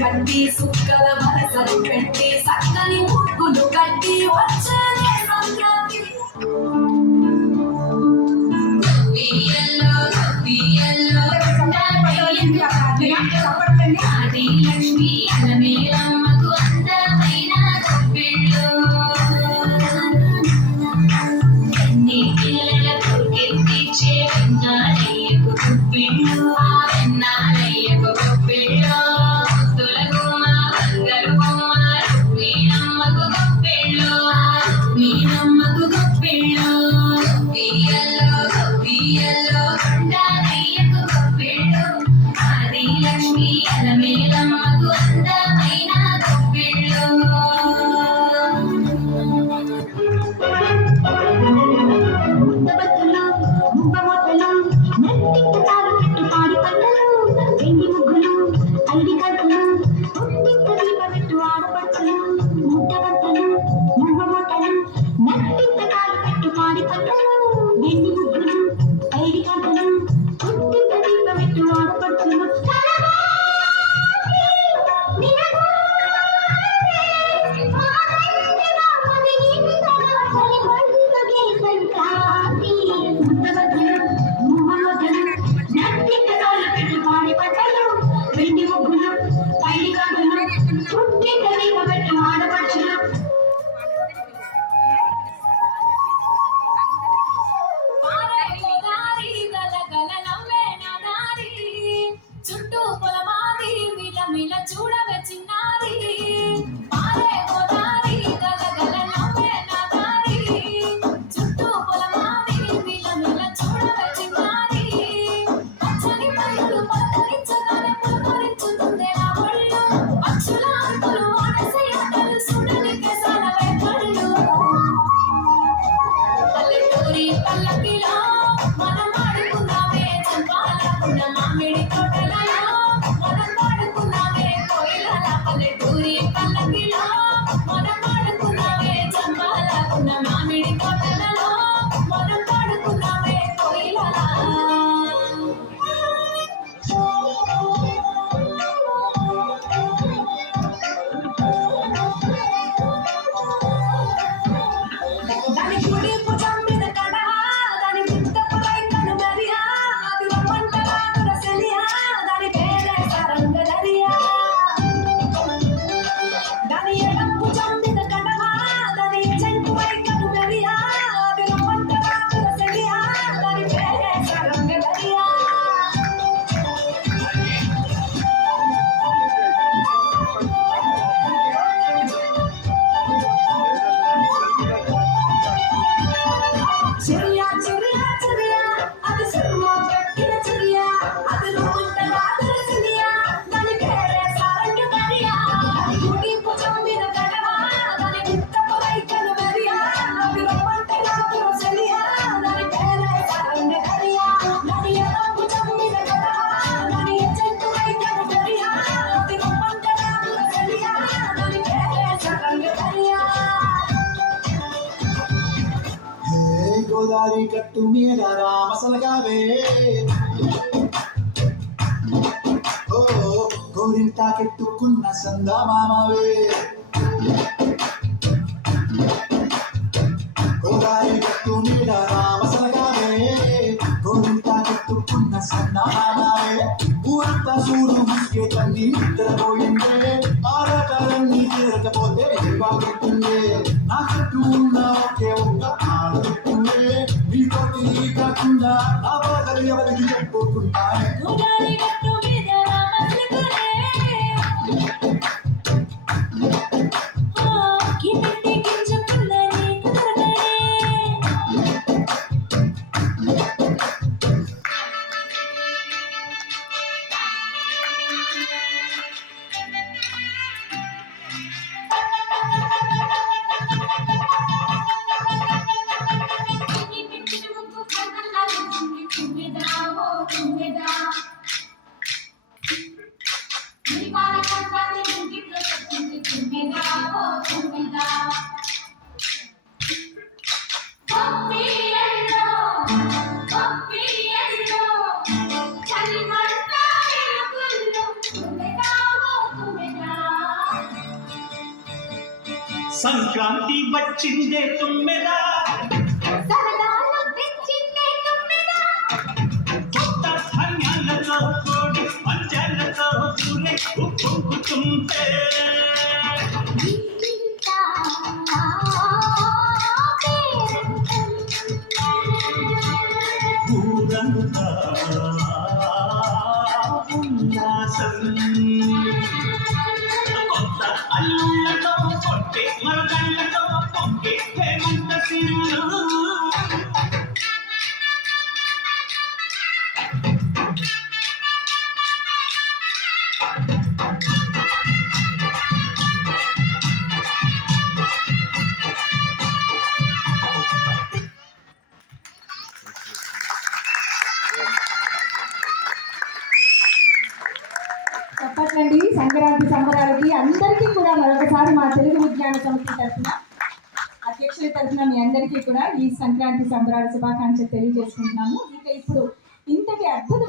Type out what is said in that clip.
కట్టి సుక్కల వరసలు పెట్టి సక్కని ముగ్గులు కట్టి వచ్చే సంక్రాంతి లక్ష్మి అమ్మకు అందమైన గొప్పిళ్ళు ఎన్ని పిల్లలకు ఎత్తిచ్చే వెన్నాలయ్యకు గొప్పిళ్ళు ఆ వెన్నాలయ్యకు గొప్పిళ్ళు గోదావరి కట్టు మీద రామసలగావే ఓ గోరింటాకెట్టుకున్న సందమామవే గోదావరి కట్టు మీద రామసలగావే గోరింటాకెట్టుకున్న సందమామవే ఊరంతా చూడు ముసుగే తల్లి నిద్రపోయిందే ఆరాటాలన్నీ తీరకపోతే బాగుంటుందే నా కట్టు ఉన్న ఒకే ఒక్క కాకుండా నా బాధలు ఎవరికి చెప్పుకుంటాయి సంక్రాంతి వచ్చిందే తుమ్మెదా కొత్త ధాన్యాలతో కోడి పంచాలతో ఊరే ఉప్పొంగుతుంటే ఊరంతా ఉల్లాసం కొత్త అల్లుళ్ళతో కొట్టే మరదళ్ళతో పొంగే హేమంత సిరులు చెప్పట్లండి సంక్రాంతి సంబరాలకి అందరికీ కూడా మరొకసారి మా తెలుగు విజ్ఞాన సమితి తరఫున అధ్యక్షుల తరఫున మీ అందరికీ కూడా ఈ సంక్రాంతి సంబరాల శుభాకాంక్షలు తెలియజేసుకుంటున్నాము. ఇక ఇప్పుడు ఇంతటి అద్భుతమైన